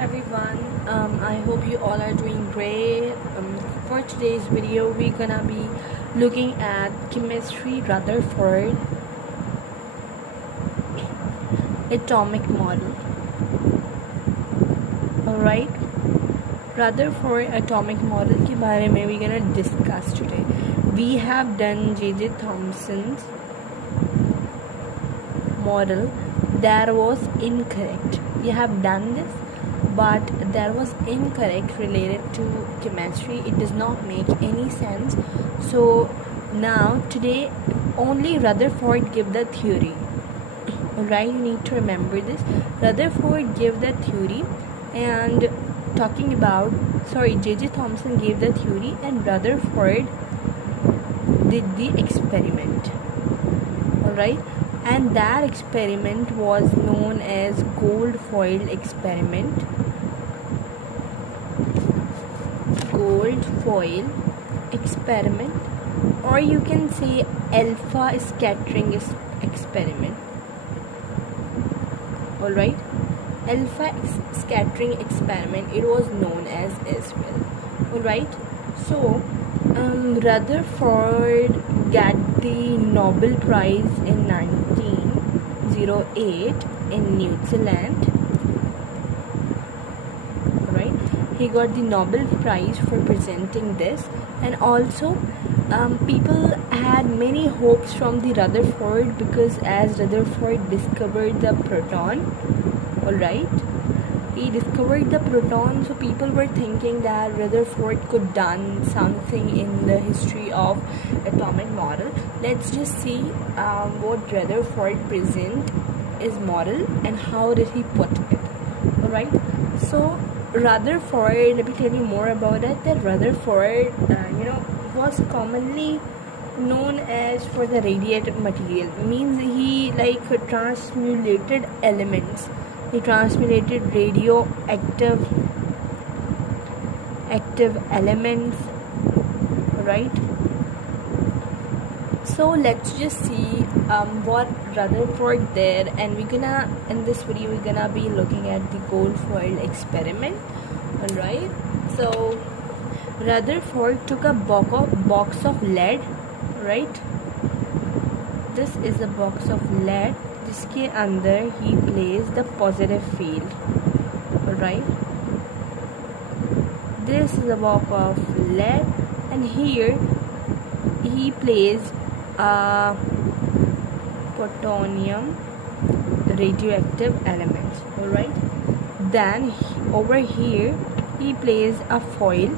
everyone. I hope you all are doing great. For today's video, we're gonna be looking at chemistry Rutherford atomic model. Alright, Rutherford atomic model के बारे में we're gonna discuss today. We have done J.J. Thomson's model that was incorrect. We have done this, but that was incorrect related to chemistry. It does not make any sense. So now today only Rutherford give the theory. Alright, you need to remember this. Rutherford gave the theory, and talking about J.J. Thomson gave the theory and Rutherford did the experiment. Alright, and that experiment was known as gold foil experiment. Gold foil experiment, or you can say alpha scattering experiment. Alright, alpha scattering experiment, it was known as well. Alright, so Rutherford got the Nobel Prize in 1908 in New Zealand. Alright, he got the Nobel Prize for presenting this, and also people had many hopes from the Rutherford, because as Rutherford discovered the proton, alright, he discovered the proton, so people were thinking that Rutherford could done something in the history of atomic model. Let's just see what Rutherford present his model and how did he put it. Alright, so Rutherford, let me tell you more about it. That Rutherford was commonly known as for the radiative material. Means he transmutated elements. He transmutated radioactive elements, right? So let's just see what Rutherford did, and in this video we're gonna be looking at the gold foil experiment. Alright, so Rutherford took a box of lead, right? This is a box of lead, जिसके अंदर he placed the positive field. Alright, this is a box of lead, and here he placed a plutonium radioactive element. Alright, then over here he placed a foil,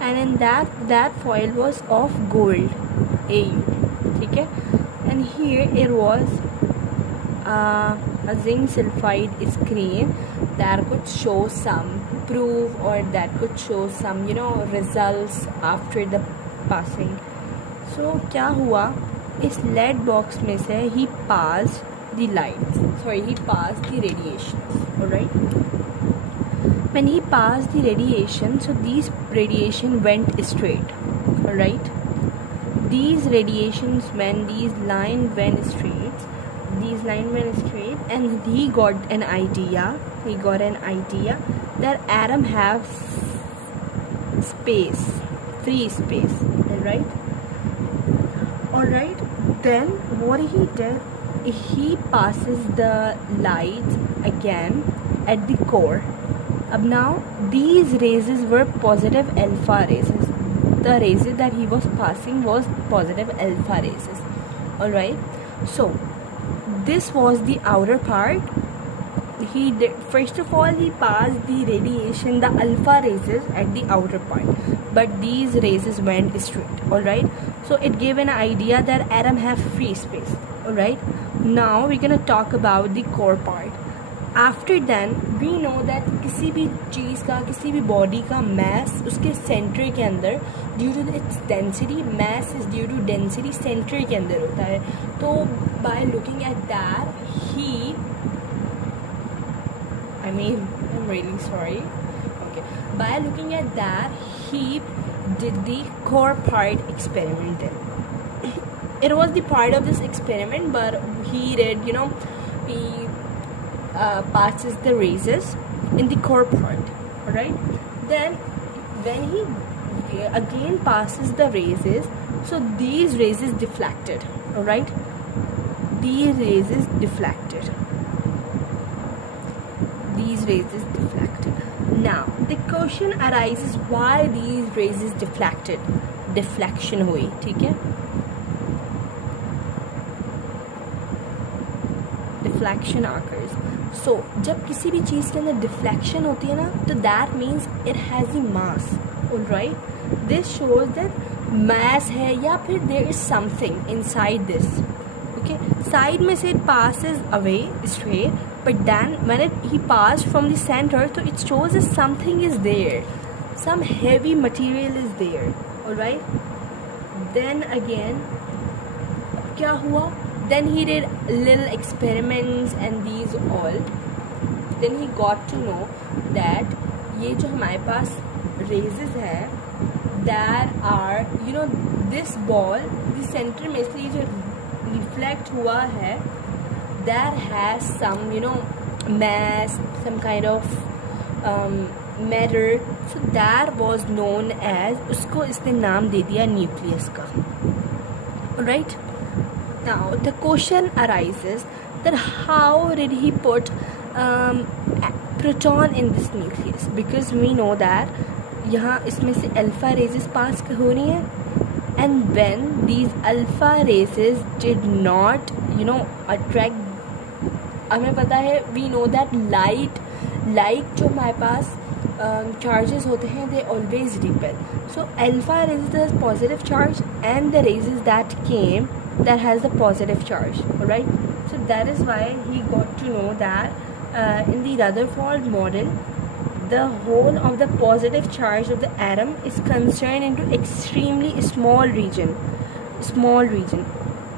and in that foil was of gold, AU. Okay, and here it was a zinc sulfide screen that could show some proof, or that could show some results after the passing. So क्या हुआ, इस lead box में से he passed the radiations. Alright, when he passed the radiation, so these radiation went straight. Alright, these radiations, when these line went straight, and he got an idea that atom have free space. Alright, then what he did, he passes the light again at the core. Now these rays were positive alpha rays. The rays that he was passing was positive alpha rays. Alright, so this was the outer part. He did, first of all, he passed the radiation, the alpha rays at the outer part, but these rays went straight. Alright, so it gave an idea that atom have free space. Alright, now we're gonna talk about the core part. After then we know that किसी भी चीज़ का, किसी भी body का mass उसके centre के अंदर due to its density, mass is due to density, centre के अंदर होता है. तो by looking at that, I'm really sorry. Okay, by looking at that, he did the core part experiment. It was the part of this experiment, but he did, he passes the raises in the core part, alright. Then when he again passes the raises, so these raises deflected, alright. These raises deflected. Now the question arises, why these raises deflected? Deflection हुई, ठीक है. Deflection occurs. So जब किसी भी चीज़ के अंदर deflection होती है ना, तो that means it has a mass, alright. This shows that mass है या फिर there is something inside this. Okay, side में से it passes away straight, but then when he passed from the center, so it shows that something is there, some heavy material is there, alright. Then again क्या हुआ? Then he did little experiments and these all. Then he got to know that ये जो हमारे पास raises है, that are, you know, this ball, the center में से जो reflect हुआ है, that has some, you know, mass, some kind of matter. So that was known as, उसको इसने नाम दे दिया न्यूक्लियस का, alright. Now the question arises that how did he put proton in this nucleus, because we know that यहाँ इसमें से alpha raises पास हो रही हैं, and when these alpha rays did not, you know, attract, हमें पता है, we know that light जो हमारे पास charges होते हैं, they always repel. So alpha rays has positive charge, and the rays that came that has the positive charge, alright. So that is why he got to know that in the Rutherford model, the whole of the positive charge of the atom is concerned into extremely small region.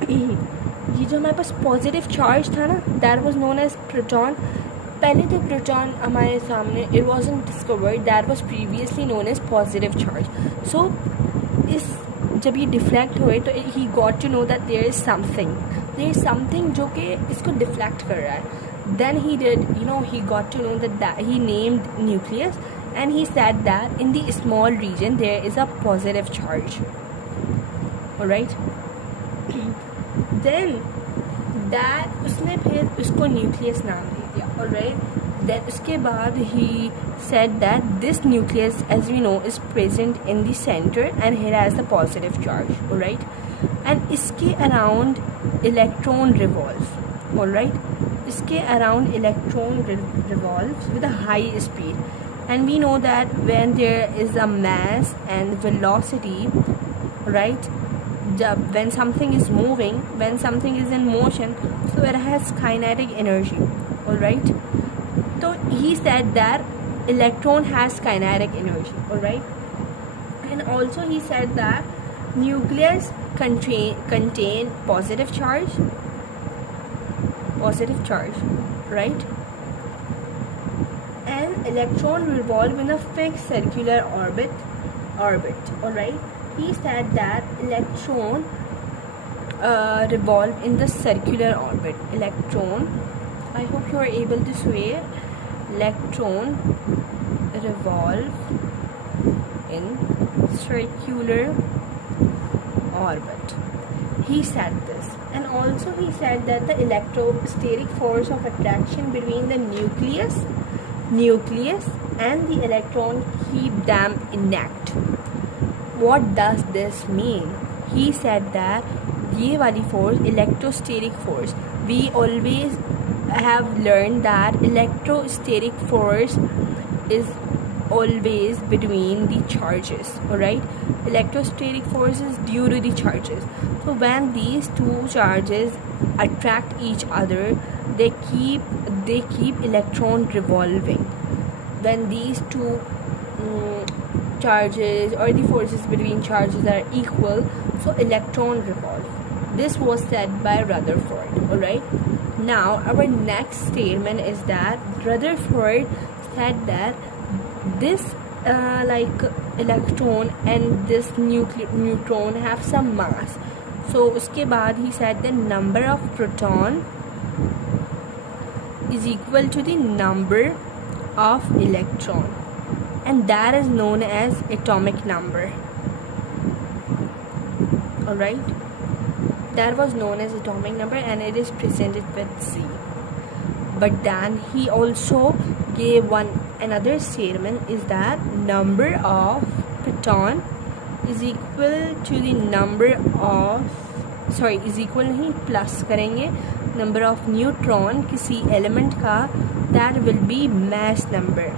ये जो हमारे पास positive charge था ना, that was known as proton. पहले तो proton हमारे सामने, it wasn't discovered, that was previously known as positive charge. So इस जब ये डिफ्लेक्ट हुए तो he got to know that there is something जो कि इसको डिफ्लेक्ट कर रहा है. Then he did, you know, he got to know that he named nucleus, and he said that in the small region there is a positive charge, alright. Then that उसने फिर उसको nucleus नाम दे दिया, alright. Then उसके बाद he said that this nucleus, as we know, is present in the center and it has the positive charge, alright. And इसके around electron revolve, alright. इसके around electron revolves with a high speed, and we know that when there is a mass and velocity, right, when something is moving, when something is in motion, so it has kinetic energy, alright. So he said that electron has kinetic energy, alright. And also he said that nucleus contain positive charge, right, and electron revolve in a fixed circular orbit, alright. He said that electron revolve in the circular orbit. Electron, I hope you are able to swear, electron revolve in circular orbit. He said this. And also he said that the electrostatic force of attraction between the nucleus and the electron keep them intact. What does this mean? He said that ये वाली force, electrostatic force, we always have learned that electrostatic force is always between the charges, alright. Electrostatic force is due to the charges. So when these two charges attract each other, they keep electron revolving. When these two charges or the forces between charges are equal, so electron revolve. This was said by Rutherford, alright. Now our next statement is that Rutherford said that this like electron and this neutron have some mass. So उसके बाद he said the number of proton is equal to the number of electron, and that is known as atomic number. Alright, that was known as atomic number, and it is presented with Z. But then he also gave another statement, is that number of proton is equal to the number of is equal नहीं, plus करेंगे number of neutron किसी element का, that will be mass number,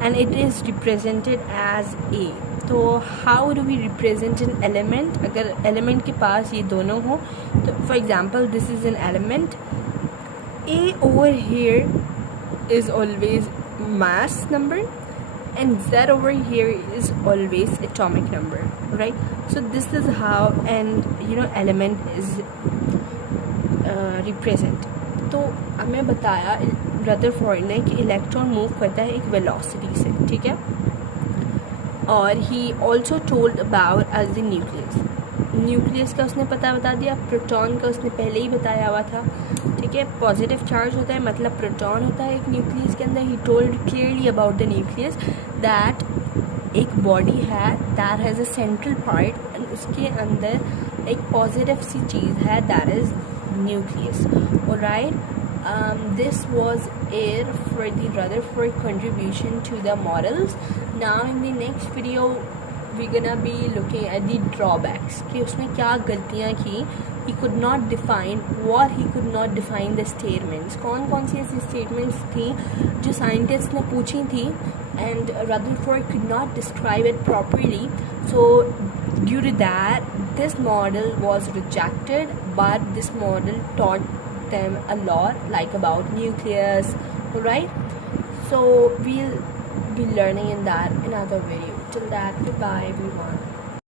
and it is represented as A. तो how do we represent an element? अगर element के पास ये दोनों हो, तो for example this is an element, A over here is always mass number, and Z over here is always atomic number, right? So this is how element is represent. तो हमें बताया Rutherford ने कि इलेक्ट्रॉन मूव करता है एक velocity से, ठीक है, और he also told about as the nucleus का उसने बता दिया, प्रोटॉन का उसने पहले ही बताया हुआ था, ठीक है, पॉजिटिव चार्ज होता है मतलब प्रोटॉन होता है एक न्यूक्लियस के अंदर. He told clearly about the nucleus that एक बॉडी है that has a central part, and उसके अंदर एक पॉजिटिव सी चीज़ है that is nucleus. Alright, this was it for the Rutherford contribution to the models. Now in the next video we're gonna be looking at the drawbacks, कि उसने क्या गलतियाँ की. He could not define he could not define the statements. कौन सी ऐसी statements थी जो scientists ने पूछी थी and Rutherford could not describe it properly. So due to that this model was rejected, but this model taught them a lot, like about nucleus. Alright, so we'll be learning in that another video. Till that, goodbye everyone.